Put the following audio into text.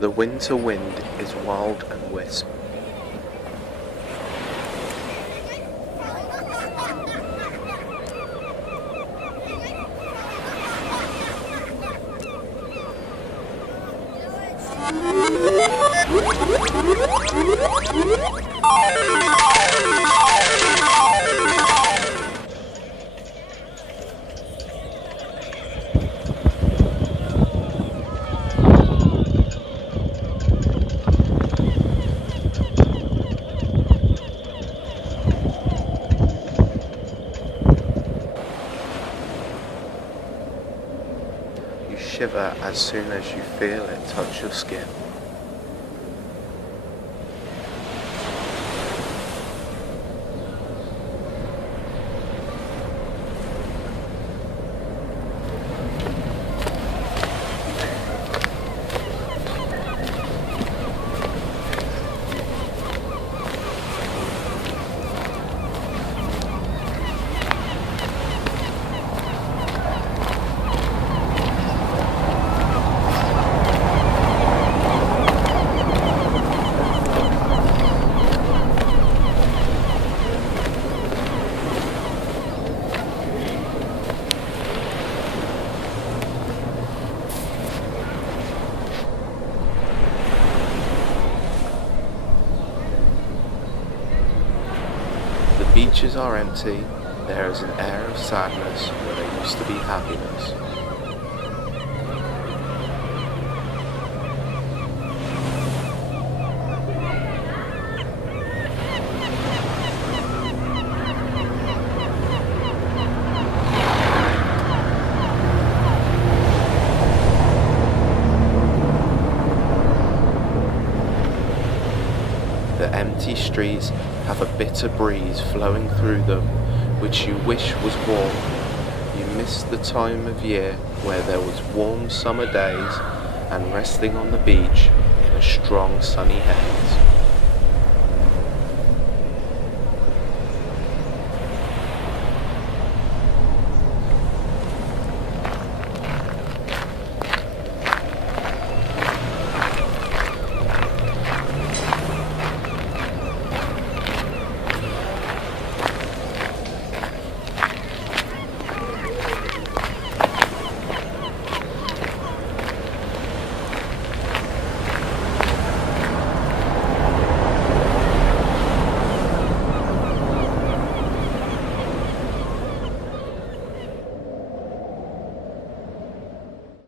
The winter wind is wild and wisp. You shiver as soon as you feel it touch your skin. The beaches are empty, there is an air of sadness where there used to be happiness. The empty streets have a bitter breeze flowing through them, which you wish was warm. You miss the time of year where there was warm summer days and resting on the beach in a strong sunny haze.